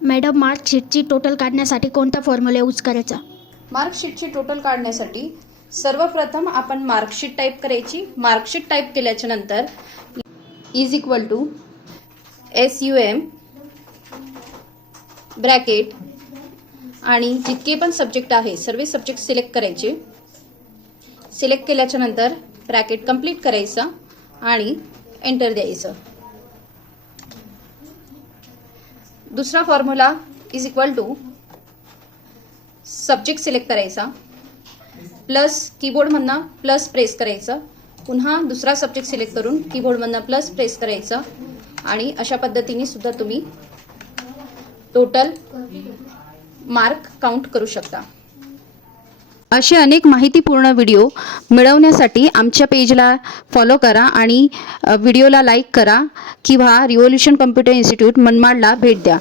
Madam, मार्कशीटची total काढण्यासाठी कोणता formula use करायचा? मार्कशीटची टोटल काढण्यासाठी सर्वप्रथम आपण मार्कशीट टाईप करायची. मार्कशीट टाईप केल्याच्या नंतर is equal to SUM bracket आणि जितके पण सब्जेक्ट आहे सर्व सब्जेक्ट सिलेक्ट करायचे. सिलेक्ट केल्याच्या नंतर ब्रॅकेट कंप्लीट करायचं आणि एंटर द्यायचं. दुसरा formula is equal to subject select करायचा, प्लस कीबोर्डमधनं प्लस प्रेस करायचं, पुन्हा दुसरा सब्जेक्ट सिलेक्ट करून कीबोर्डमधनं प्लस प्रेस करायचं आणि अशा पद्धतीने सुद्धा तुम्ही टोटल मार्क काउंट करू शकता. असे अनेक माहितीपूर्ण व्हिडिओ मिळवण्यासाठी आमच्या पेजला फॉलो करा आणि व्हिडिओला लाईक करा किंवा रिव्होल्यूशन कम्प्युटर इन्स्टिट्यूट मनमाडला भेट द्या.